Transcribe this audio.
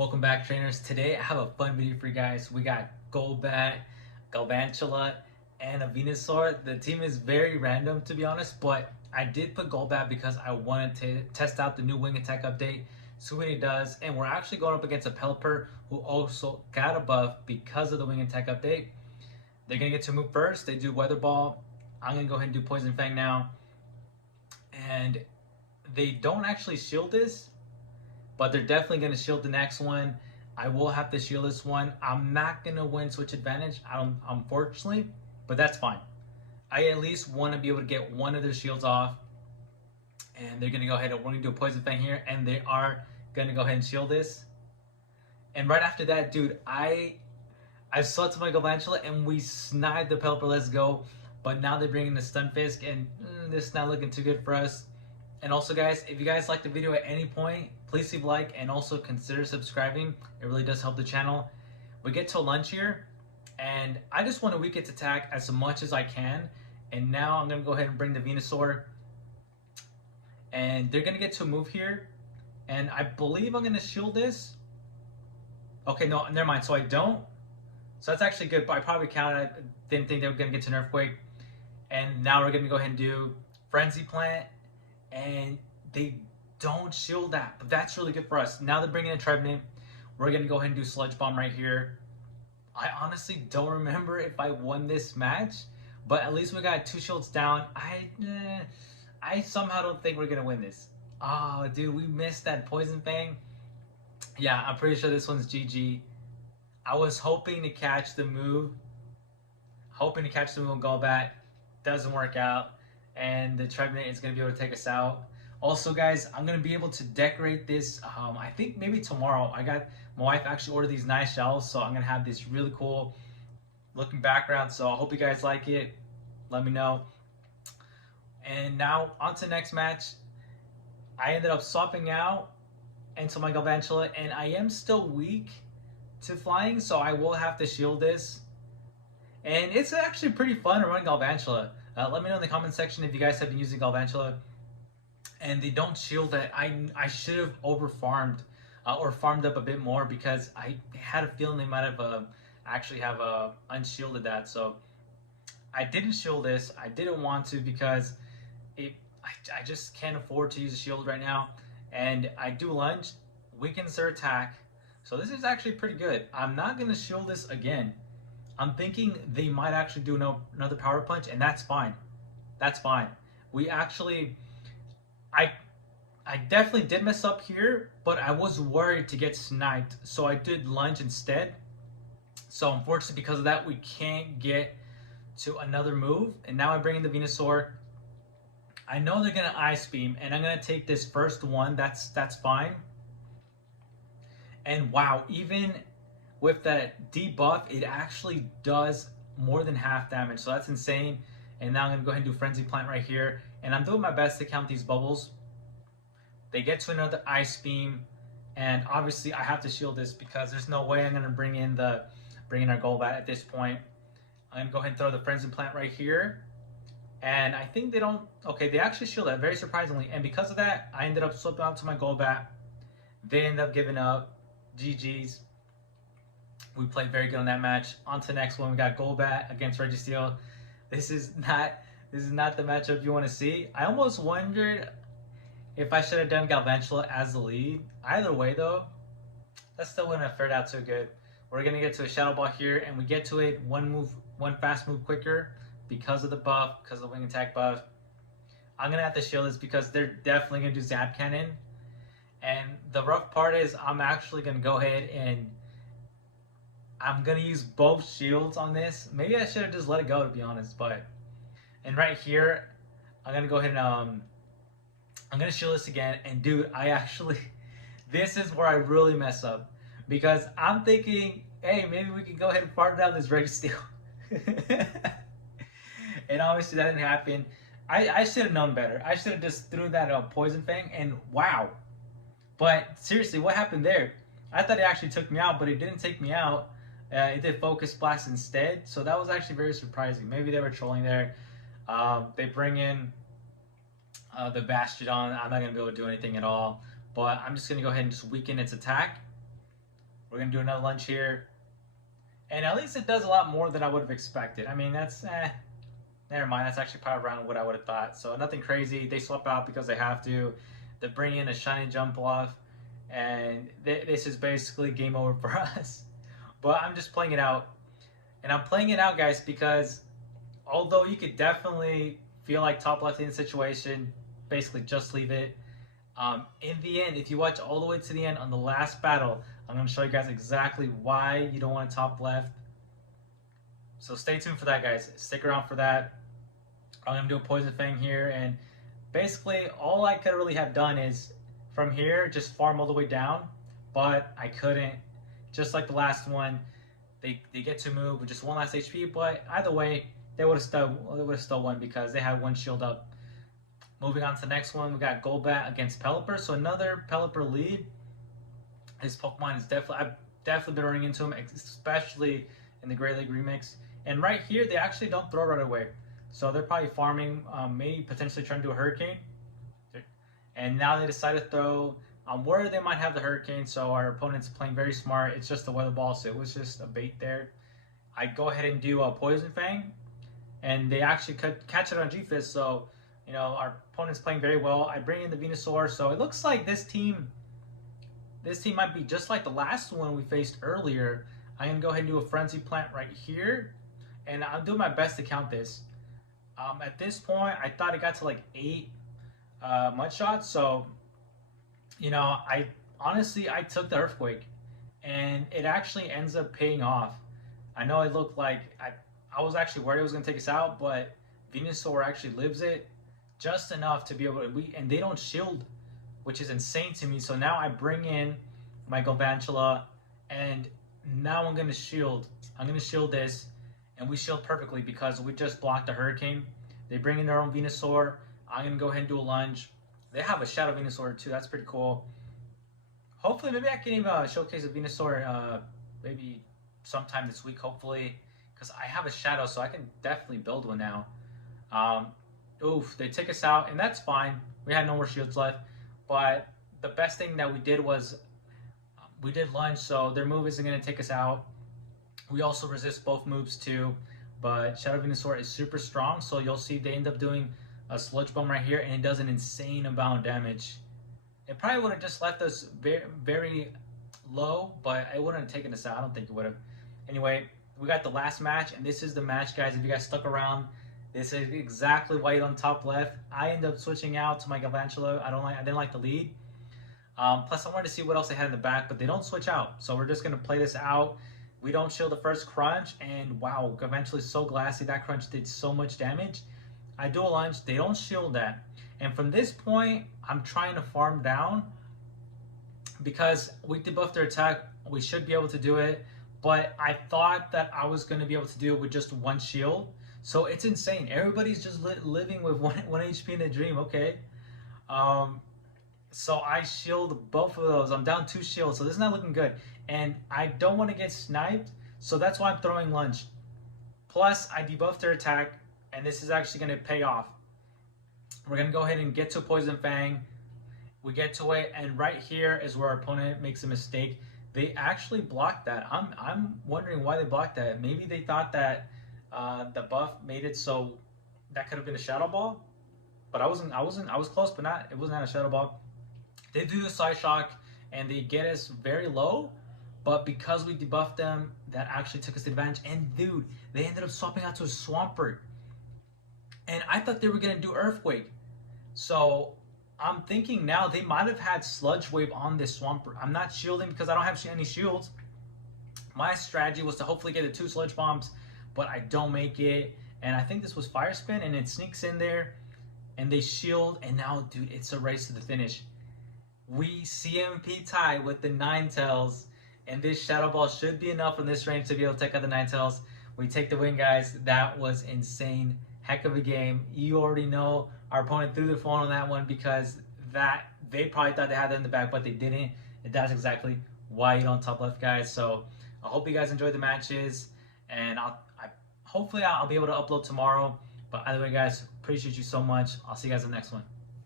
Welcome back, trainers. Today I have a fun video for you guys. We got Golbat, Galvantula, and a Venusaur. The team is very random, to be honest, but I did put Golbat because I wanted to test out the new Wing Attack update, see what he does, and we're actually going up against a Pelipper who also got a buff because of the Wing Attack update. They're going to get to move first. They do Weather Ball. I'm going to go ahead and do Poison Fang now. And they don't actually shield this, but they're definitely going to shield the next one. I will have to shield this one. I'm not going to win switch advantage, unfortunately, but that's fine. I at least want to be able to get one of their shields off. And they're going to go ahead and we're going to do a Poison Fang here, and they are going to go ahead and shield this. And right after that, dude, I slept to my Galvantula and we sniped the Pelipper. Let's go. But now they're bringing the Stunfisk, and this is not looking too good for us. And also, guys, if you guys liked the video at any point, please leave a like and also consider subscribing. It really does help the channel. We get to lunch here, and I just want to weak its attack as much as I can. And now I'm going to go ahead and bring the Venusaur. And they're going to get to move here. And I believe I'm going to shield this. Okay, no, never mind. So I don't. So that's actually good, but I probably counted. I didn't think they were going to get to Nerfquake. And now we're going to go ahead and do Frenzy Plant. And they don't shield that, but that's really good for us. Now they're bringing in Trevenant. We're going to go ahead and do Sludge Bomb right here. I honestly don't remember if I won this match, but at least we got 2 shields down. I somehow don't think we're going to win this. Oh, dude, we missed that Poison Fang. Yeah, I'm pretty sure this one's GG. I was hoping to catch the move. On Golbat. Doesn't work out. And the Trevenant is going to be able to take us out. Also, guys, I'm going to be able to decorate this, I think maybe tomorrow. My wife actually ordered these nice shelves, so I'm going to have this really cool looking background. So I hope you guys like it. Let me know. And now, on to the next match. I ended up swapping out into my Galvantula, and I am still weak to flying, so I will have to shield this. And it's actually pretty fun to run Galvantula. Let me know in the comment section if you guys have been using Galvantula and they don't shield that. I should have over farmed or farmed up a bit more, because I had a feeling they might have actually have unshielded that. So I didn't shield this. I didn't want to, because I just can't afford to use a shield right now. And I do lunge, weakens their attack. So this is actually pretty good. I'm not going to shield this again. I'm thinking they might actually do another Power Punch, and that's fine. That's fine. We actually, I definitely did mess up here, but I was worried to get sniped, so I did lunge instead. So unfortunately, because of that, we can't get to another move. And now I'm bringing the Venusaur. I know they're gonna Ice Beam, and I'm gonna take this first one. That's fine. And wow, even with that debuff, it actually does more than half damage, so that's insane. And now I'm going to go ahead and do Frenzy Plant right here, and I'm doing my best to count these bubbles. They get to another Ice Beam, and obviously I have to shield this, because there's no way I'm going to bring in our Golbat at this point. I'm going to go ahead and throw the Frenzy Plant right here, and I think they don't. Okay, they actually shield that, very surprisingly, and because of that, I ended up slipping out to my Golbat. They end up giving up. GG's. We played very good on that match. On to the next one. We got Golbat against Registeel. This is not the matchup you want to see. I almost wondered if I should have done Galvantula as the lead. Either way, though, that still wouldn't have fared out so good. We're gonna get to a Shadow Ball here, and we get to it one fast move quicker because of the buff, because of the Wing Attack buff. I'm gonna have to shield this because they're definitely gonna do Zap Cannon. And the rough part is I'm actually gonna go ahead and I'm going to use both shields on this. Maybe I should have just let it go, to be honest. And right here, I'm going to go ahead and I'm going to shield this again. And dude, this is where I really mess up. Because I'm thinking, hey, maybe we can go ahead and farm down this Registeel. And obviously that didn't happen. I should have known better. I should have just threw that Poison Fang, and wow. But seriously, what happened there? I thought it actually took me out, but it didn't take me out. It did Focus Blast instead, so that was actually very surprising. Maybe they were trolling there. They bring in the Bastiodon. I'm not going to be able to do anything at all, but I'm just going to go ahead and just weaken its attack. We're going to do another lunge here. And at least it does a lot more than I would have expected. I mean, that's, never mind. That's actually probably around what I would have thought. So nothing crazy. They swap out because they have to. They bring in a shiny jump off. And this is basically game over for us. But I'm just playing it out. And I'm playing it out, guys, because although you could definitely feel like top left in the situation, basically just leave it. In the end, if you watch all the way to the end on the last battle, I'm going to show you guys exactly why you don't want to top left. So stay tuned for that, guys. Stick around for that. I'm going to do a Poison Fang here. And basically, all I could really have done is from here, just farm all the way down. But I couldn't. Just like the last one, they get to move with just one last HP. But either way, they would have still won because they had one shield up. Moving on to the next one, we got Golbat against Pelipper. So another Pelipper lead. His Pokemon is I've definitely been running into him, especially in the Great League Remix. And right here, they actually don't throw right away. So they're probably farming, maybe potentially trying to do a Hurricane. And now they decide to throw. I'm worried they might have the Hurricane, so our opponent's playing very smart. It's just a Weather Ball, so it was just a bait there. I go ahead and do a Poison Fang, and they actually could catch it on G-Fist, so you know our opponent's playing very well. I bring in the Venusaur, so it looks like this team might be just like the last one we faced earlier. I'm gonna go ahead and do a Frenzy Plant right here, and I'll do my best to count this. At this point, I thought it got to like 8 mud shots, so you know, I took the Earthquake, and it actually ends up paying off. I know it looked like I was actually worried it was gonna take us out, but Venusaur actually lives it just enough to be able to. And they don't shield, which is insane to me. So now I bring in my Galvantula, and now I'm gonna shield. I'm gonna shield this, and we shield perfectly because we just blocked a Hurricane. They bring in their own Venusaur. I'm gonna go ahead and do a lunge. They have a Shadow Venusaur too. That's pretty cool. Hopefully, maybe I can even showcase a Venusaur maybe sometime this week. Hopefully, because I have a Shadow, so I can definitely build one now. Oof, they take us out, and that's fine. We had no more shields left. But the best thing that we did was we did lunge, so their move isn't going to take us out. We also resist both moves too, but Shadow Venusaur is super strong, so you'll see they end up doing a Sludge Bomb right here, and it does an insane amount of damage. It probably would have just left us very, very low, but it wouldn't have taken us out. I don't think it would have. Anyway, we got the last match, and this is the match, guys. If you guys stuck around, this is exactly white on top left. I end up switching out to my Galvantula. I didn't like the lead. Plus, I wanted to see what else they had in the back, but they don't switch out. So we're just going to play this out. We don't shield the first crunch, and wow, Galvantula is so glassy. That crunch did so much damage. I do a lunge. They don't shield that. And from this point, I'm trying to farm down because we debuffed their attack. We should be able to do it, but I thought that I was going to be able to do it with just one shield. So it's insane. Everybody's just living with one HP in a dream. Okay. So I shield both of those. I'm down 2 shields, so this is not looking good. And I don't want to get sniped, so that's why I'm throwing lunge. Plus, I debuffed their attack, and this is actually going to pay off. We're going to go ahead and get to Poison Fang. We get to it, and right here is where our opponent makes a mistake. They actually blocked that. I'm wondering why they blocked that. Maybe they thought that the buff made it so that could have been a Shadow Ball, but I was close, but it was not a Shadow Ball. They do the Side Shock, and they get us very low, but because we debuffed them, that actually took us advantage. And dude, they ended up swapping out to a Swampert, and I thought they were gonna do Earthquake. So I'm thinking now they might have had Sludge Wave on this Swampert. I'm not shielding because I don't have any shields. My strategy was to hopefully get the 2 Sludge Bombs, but I don't make it. And I think this was Fire Spin, and it sneaks in there, and they shield, and now, dude, it's a race to the finish. We CMP tie with the Ninetales, and this Shadow Ball should be enough from this range to be able to take out the Ninetales. We take the win, guys. That was insane. Heck of a game. You already know our opponent threw the phone on that one because they probably thought they had that in the back, but they didn't. And that's exactly why you don't top left, guys. So I hope you guys enjoyed the matches, and hopefully I'll be able to upload tomorrow. But either way, guys, appreciate you so much. I'll see you guys in the next one.